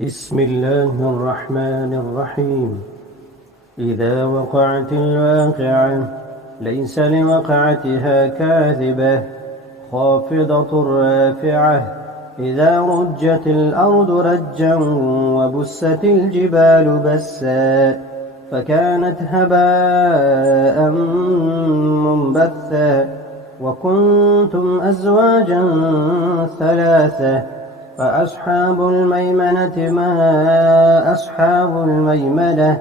بسم الله الرحمن الرحيم. إذا وقعت الواقعة ليس لوقعتها كاذبة خافضة رافعة. إذا رجت الأرض رجا وبست الجبال بسا فكانت هباء منبثا وكنتم أزواجا ثلاثة فأصحاب الميمنة ما أصحاب الميمنة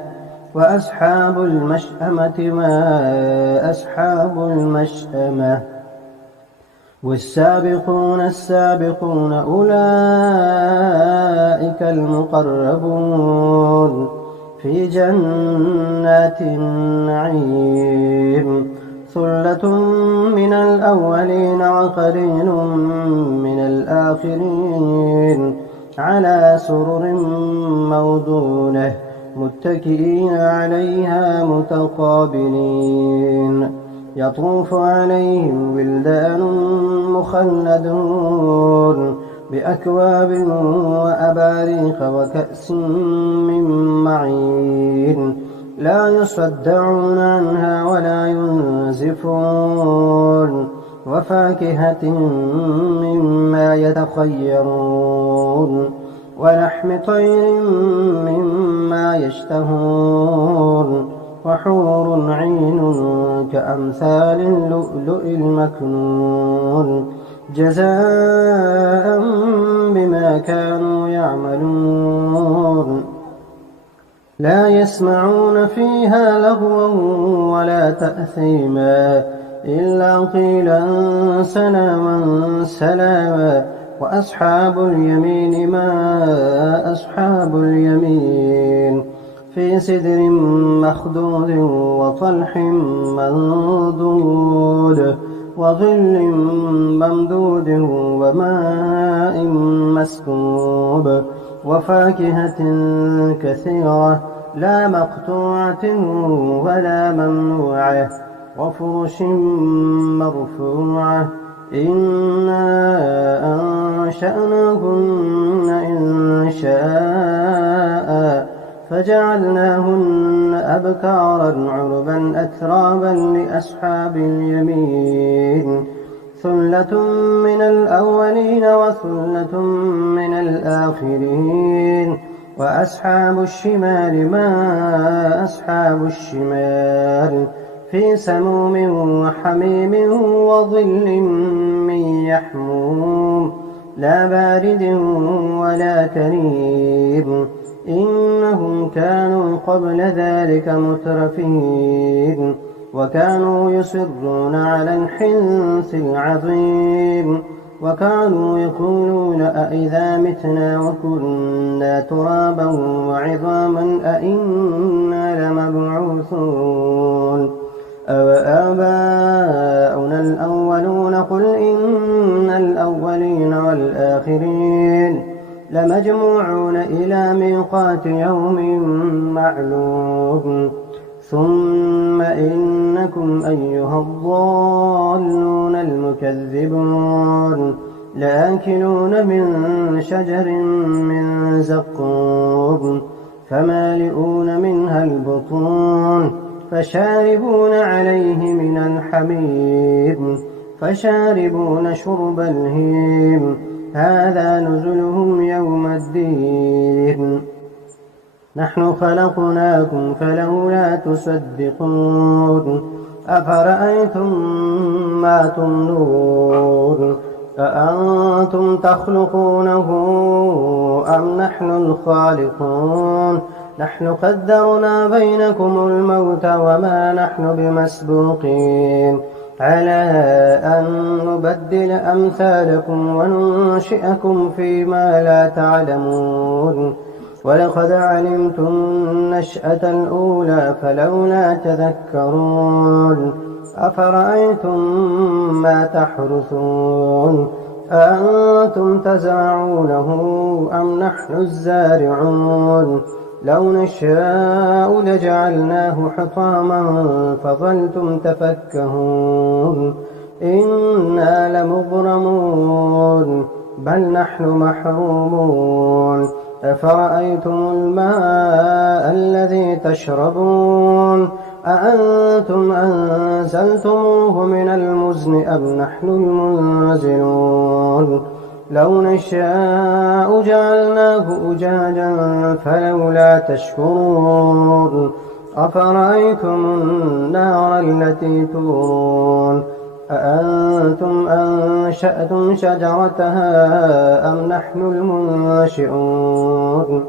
وأصحاب المشأمة ما أصحاب المشأمة والسابقون السابقون أولئك المقربون في جنات النعيم ثلة من الأولين وقليل من الآخرين على سرر موضونة متكئين عليها متقابلين يطوف عليهم ولدان مخلدون بأكواب وأباريق وكأس من معين لا يصدعون عنها ولا ينزفون وفاكهة مما يتخيرون ولحم طير مما يشتهون وحور عين كأمثال اللؤلؤ المكنون جزاء بما كانوا يعملون لا يسمعون فيها لغوا ولا تأثيما إلا قيلا سلاما سلاما وأصحاب اليمين ما أصحاب اليمين في سدر مخضود وطلح منضود وظل ممدود وماء مسكوب وفاكهة كثيرة لا مقطوعة ولا ممنوعة وفرش مرفوعة إنا أنشأناهن إنشاء فجعلناهن أبكارا عربا أترابا لأصحاب اليمين ثلة من الأولين وثلة من الآخرين وأصحاب الشمال ما أصحاب الشمال في سموم وحميم وظل من يحموم لا بارد ولا كريم إنهم كانوا قبل ذلك مترفين وكانوا يصرون على الحنث العظيم وكانوا يقولون أئذا متنا وكنا ترابا وعظاما أئنا لمبعوثون أوآباؤنا الأولون قل إن الأولين والآخرين لمجموعون إلى ميقات يوم معلوم ثم إنكم أيها الضالون المكذبون لآكلون من شجر من زقوم فمالئون منها البطون فشاربون عليه من الحميم فشاربون شرب الهيم هذا نزلهم يوم الدين نحن خلقناكم فلولا تصدقون أفرأيتم ما تمنون أأنتم تخلقونه أم نحن الخالقون نحن قدرنا بينكم الموت وما نحن بمسبوقين على أن نبدل أمثالكم وننشئكم فيما لا تعلمون ولقد علمتم النشأة الأولى فلولا تذكرون أفرأيتم ما تحرثون أأنتم تزرعونه أم نحن الزارعون لو نشاء لجعلناه حطاما فظلتم تفكهون إنا لمغرمون بل نحن محرومون أفرأيتم الماء الذي تشربون أأنتم أنزلتموه من المزن أم نحن المنزلون لو نشاء جعلناه أجاجا فلولا تشكرون أفرأيتم النار التي تورون أأنتم أنشأتم شجرتها أم نحن المنشئون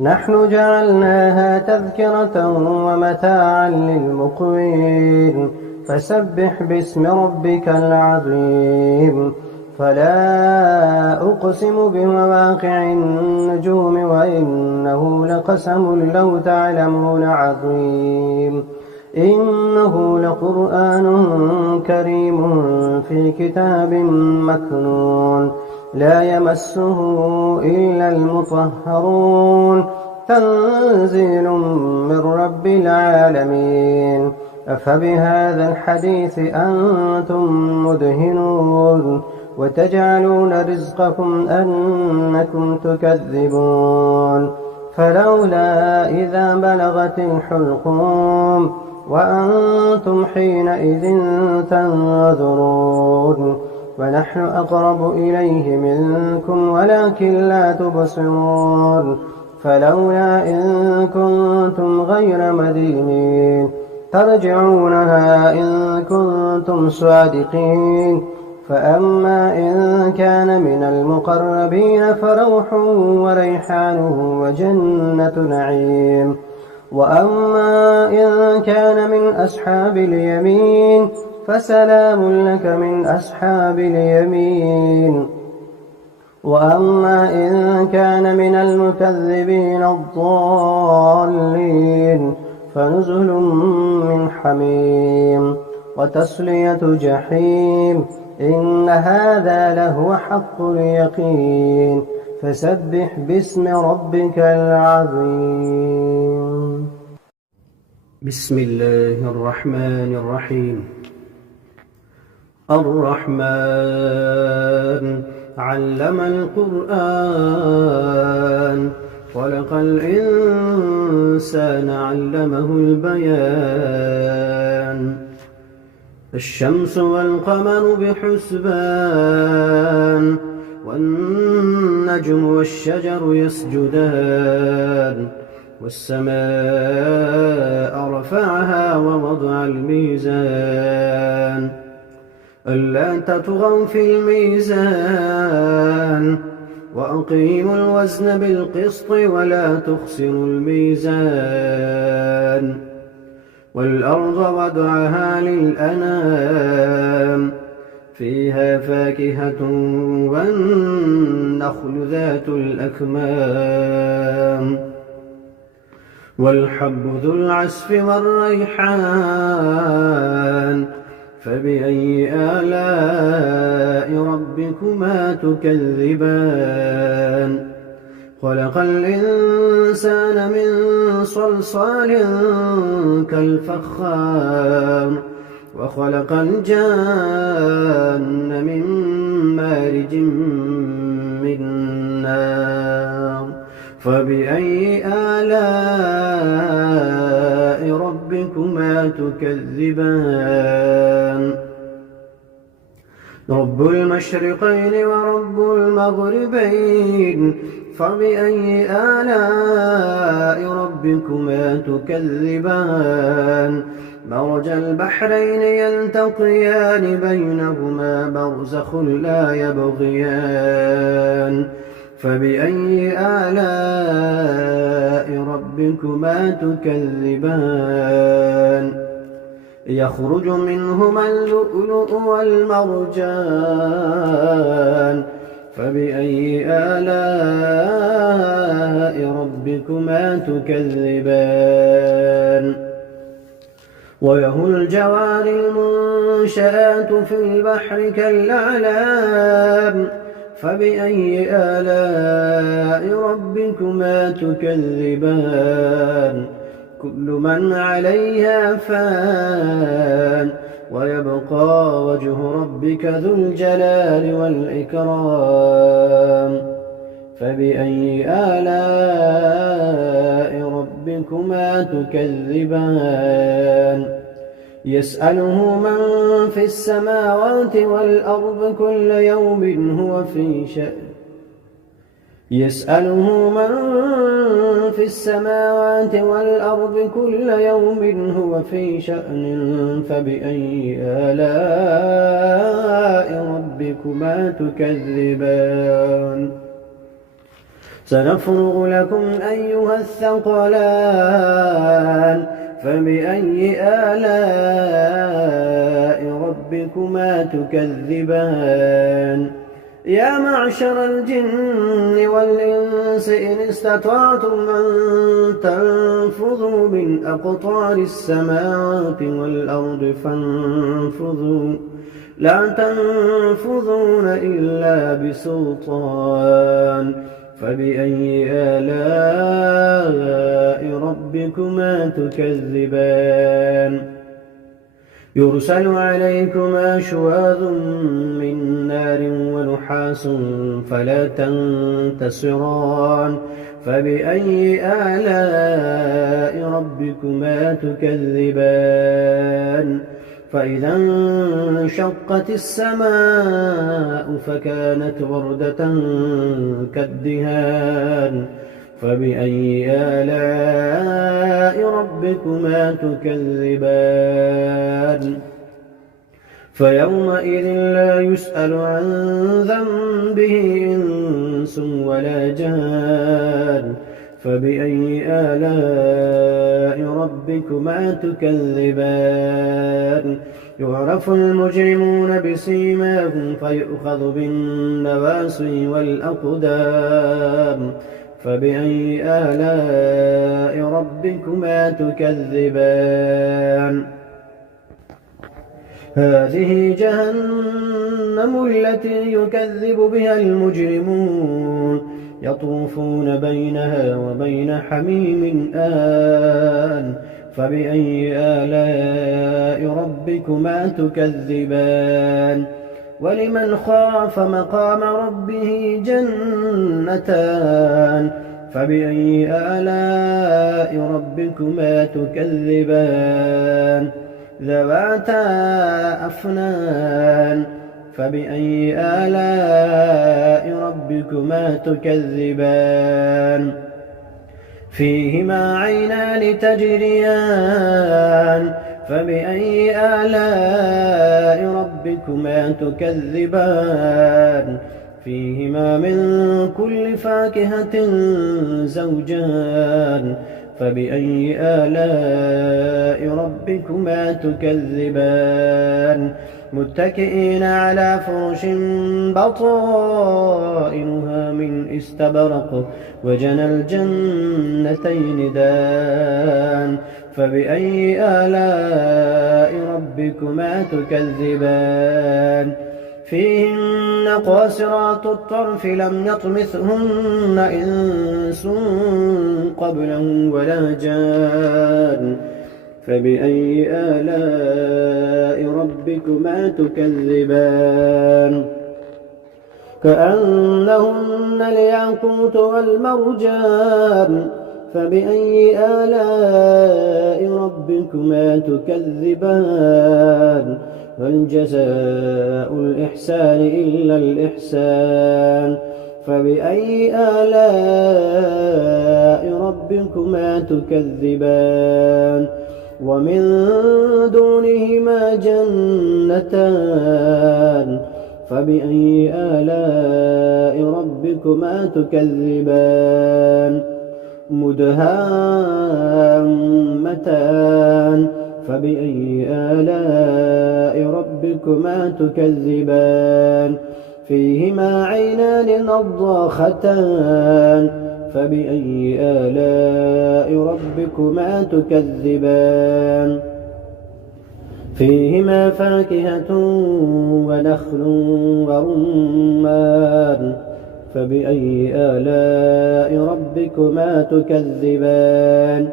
نحن جعلناها تذكرة ومتاعا للمقوين فسبح باسم ربك العظيم فلا أقسم بمواقع النجوم وإنه لقسم لو تعلمون عظيم إنه لقرآن كريم في كتاب مكنون لا يمسه إلا المطهرون تنزيل من رب العالمين أفبهذا الحديث أنتم مدهنون وتجعلون رزقكم أنكم تكذبون فلولا إذا بلغت الحلقوم وأنتم حينئذ تنظرون ونحن أقرب إليه منكم ولكن لا تبصرون فلولا إن كنتم غير مدينين ترجعونها إن كنتم صادقين فأما إن كان من المقربين فروح وريحان وجنة نعيم وأما إن كان من أصحاب اليمين فسلام لك من أصحاب اليمين وأما إن كان من المكذبين الضالين فنزل من حميم وتصلية جحيم إن هذا لهو حق اليقين فسبح باسم ربك العظيم بسم الله الرحمن الرحيم الرحمن علم القرآن خلق الإنسان علمه البيان الشمس والقمر بحسبان والنجم والشجر يسجدان والسماء رفعها ووضع الميزان ألا تطغوا في الميزان وأقيموا الوزن بالقسط ولا تخسروا الميزان والأرض وضعها للأنام فيها فاكهة والنخل ذات الأكمام والحب ذو العصف والريحان فبأي آلاء ربكما تكذبان خلق الإنسان من صلصال كالفخار وخلق الجان من مارج من نار فبأي آلاء ربكما تكذبان رب المشرقين ورب المغربين فبأي آلاء ربكما تكذبان مرج البحرين يلتقيان بينهما برزخ لا يبغيان فبأي آلاء ربكما تكذبان يخرج منهما اللؤلؤ والمرجان فبأي آلاء ربكما تكذبان وله الجوار المنشآت في البحر كالأعلام فبأي آلاء ربكما تكذبان كل من عليها فان ويبقى وجه ربك ذو الجلال والإكرام فبأي آلاء ربكما تكذبان يسأله من في السماوات والأرض كل يوم هو في شأن يسأله من في السماوات والأرض كل يوم هو في شأن فبأي آلاء ربكما تكذبان سنفرغ لكم أيها الثقلان فبأي آلاء ربكما تكذبان يا معشر الجن والإنس إن استطعتم أن تنفذوا من أقطار السماوات والأرض فانفذوا لا تنفذون إلا بسلطان فبأي آلاء ربكما تكذبان يرسل عليكما شواظ من نار ونحاس فلا تنتصران فبأي آلاء ربكما تكذبان فإذا انشقت السماء فكانت وردة كالدهان فبأي آلاء ربكما تكذبان فيومئذ لا يسأل عن ذنبه إنس ولا جان فبأي آلاء ربكما تكذبان يعرف المجرمون بسيماهم فيؤخذ بالنواصي والأقدام فبأي آلاء ربكما تكذبان هذه جهنم التي يكذب بها المجرمون يطوفون بينها وبين حميم آن فبأي آلاء ربكما تكذبان ولمن خاف مقام ربه جنتان فبأي آلاء ربكما تكذبان ذواتا أفنان فبأي آلاء ربكما تكذبان فيهما عينان تجريان فبأي آلاء ربكما تكذبان فيهما من كل فاكهة زوجان فبأي آلاء ربكما تكذبان متكئين على فرش بطائنها من استبرق وجنى الجنتين دان فبأي آلاء ربكما تكذبان فيهن قاصرات الطرف لم يطمثهن إنس قبلهم ولا جان فبأي آلاء ربكما تكذبان كأنهن الياقوت والمرجان فبأي آلاء ربكما تكذبان هل جزاء الإحسان إلا الإحسان فبأي آلاء ربكما تكذبان ومن دونهما جنتان فبأي آلاء ربكما تكذبان مدهامتان فبأي آلاء ربكما تكذبان فيهما عينان نضاختان فبأي آلاء ربكما تكذبان فيهما فاكهة ونخل ورمان فبأي آلاء ربكما تكذبان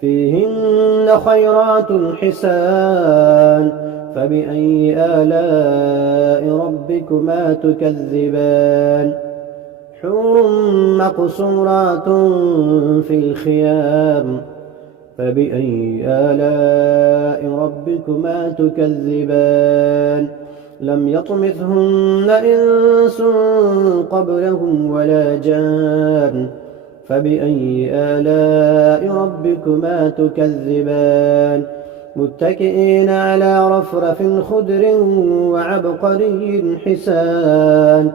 فيهن خيرات حسان فبأي آلاء ربكما تكذبان حور مقصورات في الخيام فبأي آلاء ربكما تكذبان لم يطمثهن إنس قبلهم ولا جان فبأي آلاء ربكما تكذبان متكئين على رفرف خضر وعبقري حسان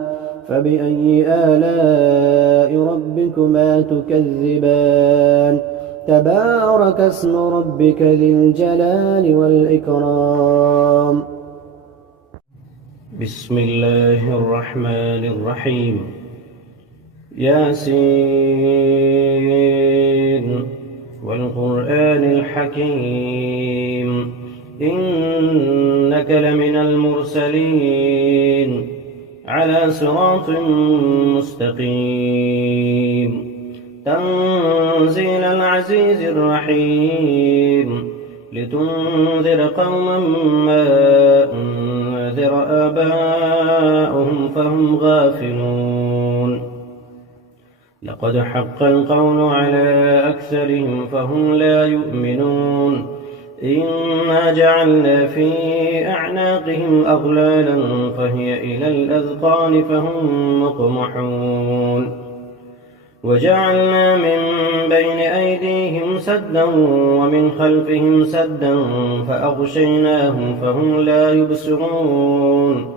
فبأي آلاء ربكما تكذبان تبارك اسم ربك ذي الجلال والإكرام. بسم الله الرحمن الرحيم. ياسين والقرآن الحكيم إنك لمن المرسلين على صراط مستقيم تنزيل العزيز الرحيم لتنذر قوما ما أنذر آباؤهم فهم غافلون لقد حق القول على أكثرهم فهم لا يؤمنون إنا جعلنا في أعناقهم أغلالا فهي إلى الأذقان فهم مقمحون وجعلنا من بين أيديهم سدا ومن خلفهم سدا فأغشيناهم فهم لا يبصرون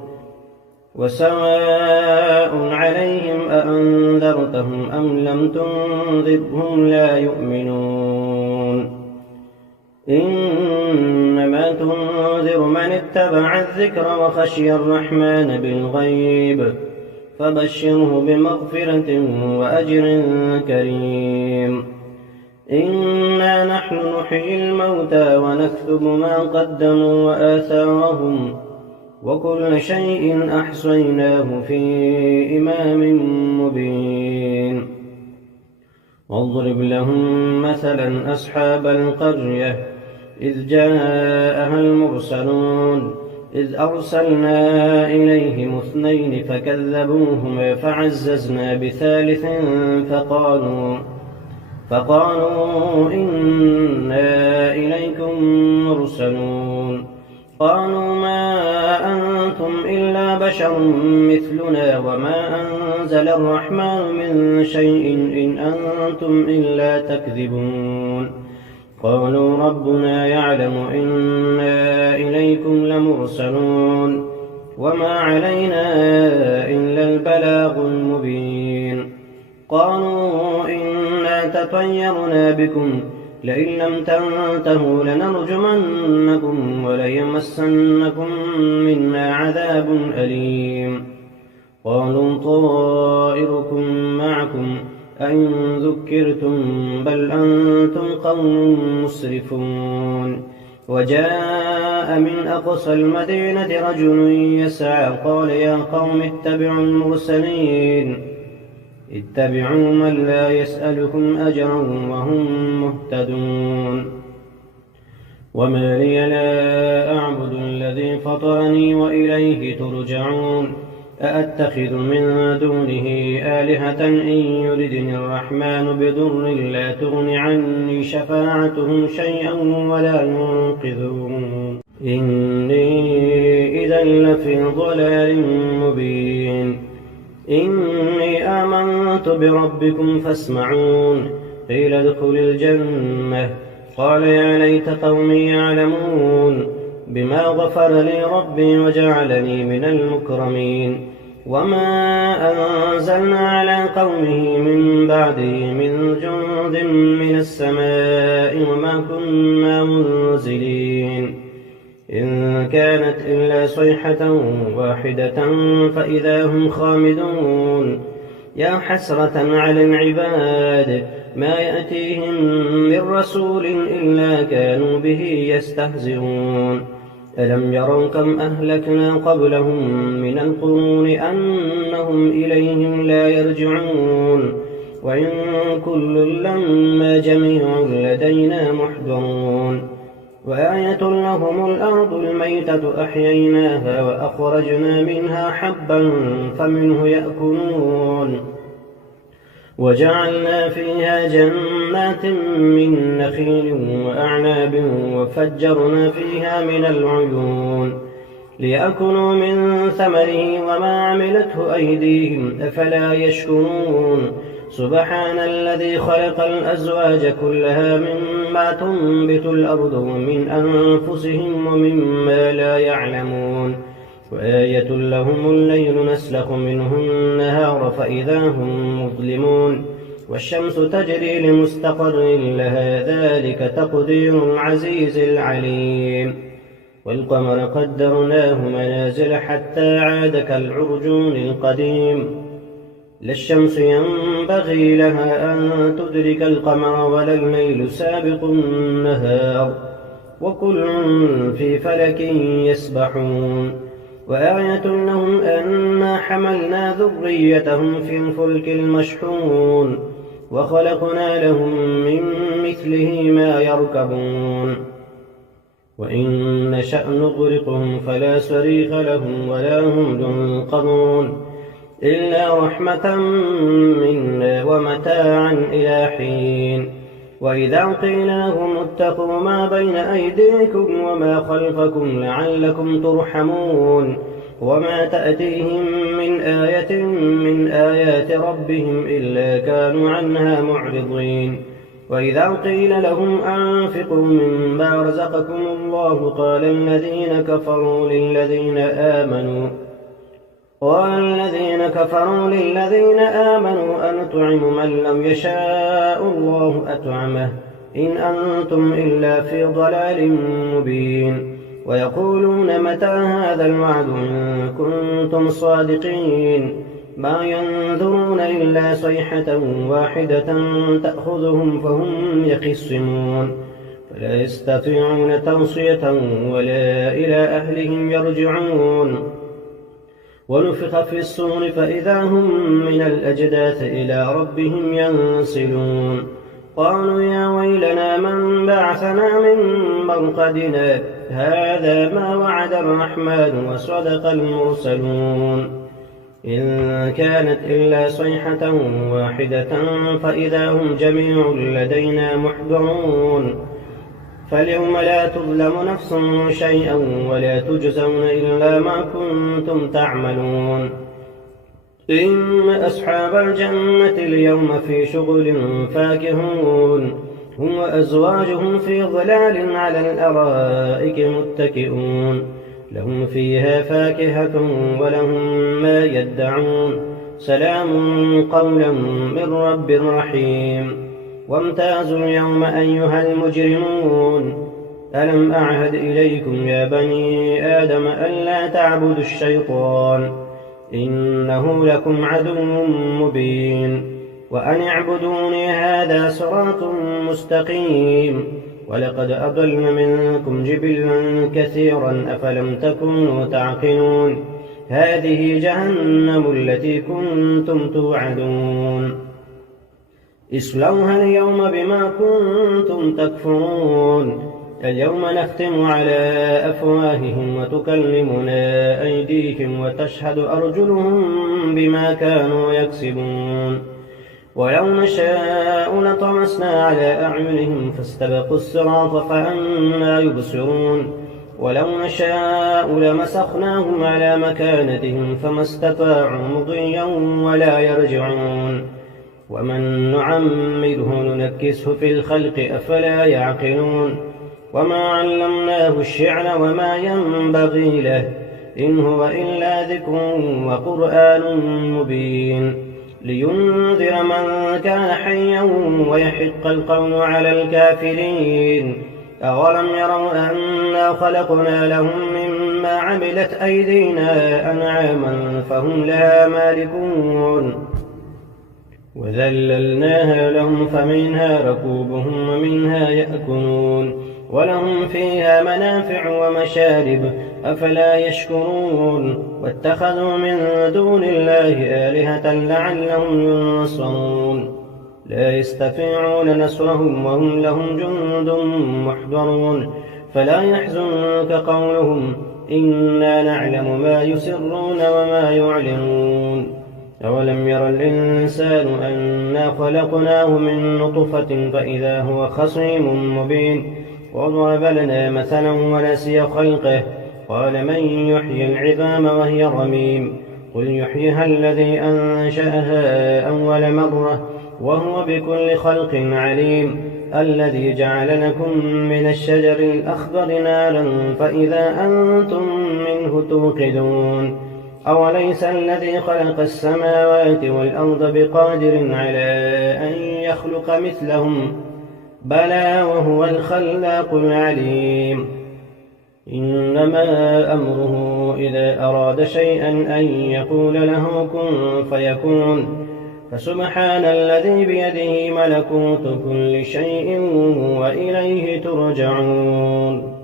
وسواء عليهم أأنذرتهم أم لم تنذرهم لا يؤمنون إنما تنذر من اتبع الذكر وخشي الرحمن بالغيب فبشره بمغفرة وأجر كريم إنا نحن نحيي الموتى ونكتب ما قدموا وآثارهم وكل شيء أحصيناه في إمام مبين واضرب لهم مثلا أصحاب القرية إذ جاءها المرسلون إذ أرسلنا إليهم اثنين فكذبوهما فعززنا بثالث فقالوا إنا إليكم مرسلون قالوا ما أنتم إلا بشر مثلنا وما أنزل الرحمن من شيء إن أنتم إلا تكذبون قالوا ربنا يعلم إنا إليكم لمرسلون وما علينا إلا البلاغ المبين قالوا إنا تطيرنا بكم لئن لم تنتهوا لنرجمنكم وليمسنكم منا عذاب أليم قالوا طائركم معكم أئن ذكرتم بل أنتم قوم مسرفون وجاء من أقصى المدينة رجل يسعى قال يا قوم اتبعوا المرسلين اتبعوا من لا يسألكم أجرا وهم مهتدون وما لي لا أعبد الذي فطرني وإليه ترجعون أأتخذ من دونه آلهة إن يردني الرحمن بضر لا تغن عني شفاعتهم شيئا ولا ينقذون إني إذا لفي ضلال مبين إني آمنت بربكم فاسمعون قيل ادخل الجنة قال يا ليت قومي يعلمون بما غفر لي ربي وجعلني من المكرمين وما أنزلنا على قومه من بعده من جند من السماء وما كنا منزلين إن كانت إلا صيحة واحدة فإذا هم خامدون يا حسرة على العباد ما يأتيهم من رسول إلا كانوا به يستهزئون ألم يروا كم أهلكنا قبلهم من القرون أنهم إليهم لا يرجعون وإن كل لما جميع لدينا محضرون وآية لهم الأرض الميتة أحييناها وأخرجنا منها حبا فمنه يأكلون وجعلنا فيها جنات من نخيل وأعناب وفجرنا فيها من العيون ليأكلوا من ثمره وما عملته أيديهم أفلا يشكرون سبحان الذي خلق الأزواج كلها مما تنبت الأرض ومن أنفسهم ومما لا يعلمون وآية لهم الليل نسلخ منه النهار فإذا هم مظلمون والشمس تجري لمستقر لها ذلك تقدير العزيز العليم والقمر قدرناه منازل حتى عاد كالعرجون القديم لا الشمس ينبغي لها أن تدرك القمر ولا الليل سابق النهار وكل في فلك يسبحون وآية لهم أنا حملنا ذريتهم في الفلك المشحون وخلقنا لهم من مثله ما يركبون وإن نشأ نغرقهم فلا صريخ لهم ولا هم ينقذون إلا رحمة منا ومتاعا إلى حين وإذا قيل لهم اتقوا ما بين أيديكم وما خلفكم لعلكم ترحمون وما تأتيهم من آية من آيات ربهم إلا كانوا عنها معرضين وإذا قيل لهم أنفقوا مما رزقكم الله قال الذين كفروا للذين آمنوا أنطعم من لم يشاء الله أطعمه إن أنتم إلا في ضلال مبين ويقولون متى هذا الوعد إن كنتم صادقين ما ينظرون إلا صيحة واحدة تأخذهم فهم يخصمون فلا يستطيعون توصية ولا إلى أهلهم يرجعون ونفخ في الصور فإذا هم من الأجداث إلى ربهم ينسلون قالوا يا ويلنا من بعثنا من مرقدنا هذا ما وعد الرحمن وصدق المرسلون إن كانت إلا صيحة واحدة فإذا هم جميع لدينا محضرون فاليوم لا تظلم نفس شيئا ولا تجزون إلا ما كنتم تعملون إن أصحاب الجنة اليوم في شغل فاكهون هم وأزواجهم في ظلال على الأرائك متكئون لهم فيها فاكهة ولهم ما يدعون سلام قولا من رب رحيم وامتازوا اليوم أيها المجرمون ألم أعهد إليكم يا بني آدم ألا تعبدوا الشيطان إنه لكم عدو مبين وأن اعبدوني هذا صراط مستقيم ولقد أضل منكم جبلا كثيرا أفلم تكونوا تعقلون هذه جهنم التي كنتم توعدون اصلوها اليوم بما كنتم تكفرون اليوم نختم على أفواههم وتكلمنا أيديهم وتشهد أرجلهم بما كانوا يكسبون ولو نشاء لطمسنا على أعينهم فاستبقوا الصراط فأنى يبصرون ولو نشاء لمسخناهم على مكانتهم فما استطاعوا مضيا ولا يرجعون ومن نعمره ننكسه في الخلق أفلا يعقلون وما علمناه الشعر وما ينبغي له إن هو إلا ذكر وقرآن مبين لينذر من كان حيا ويحق القول على الكافرين أولم يروا أنا خلقنا لهم مما عملت أيدينا أنعاما فهم لها مالكون وذللناها لهم فمنها ركوبهم ومنها يأكلون ولهم فيها منافع ومشارب أفلا يشكرون واتخذوا من دون الله آلهة لعلهم ينصرون لا يستطيعون نصرهم وهم لهم جند محضرون فلا يحزنك قولهم إنا نعلم ما يسرون وما يعلنون أولم ير الإنسان أنا خلقناه من نطفة فإذا هو خصيم مبين وضرب لنا مثلا ونسي خلقه قال من يحيي العظام وهي رميم قل يحييها الذي أنشأها أول مرة وهو بكل خلق عليم الذي جعل لكم من الشجر الأخضر نارا فإذا أنتم منه توقدون أوليس الذي خلق السماوات والأرض بقادر على أن يخلق مثلهم بلى وهو الخلاق العليم إنما أمره إذا أراد شيئا أن يقول له كن فيكون فسبحان الذي بيده ملكوت كل شيء وإليه ترجعون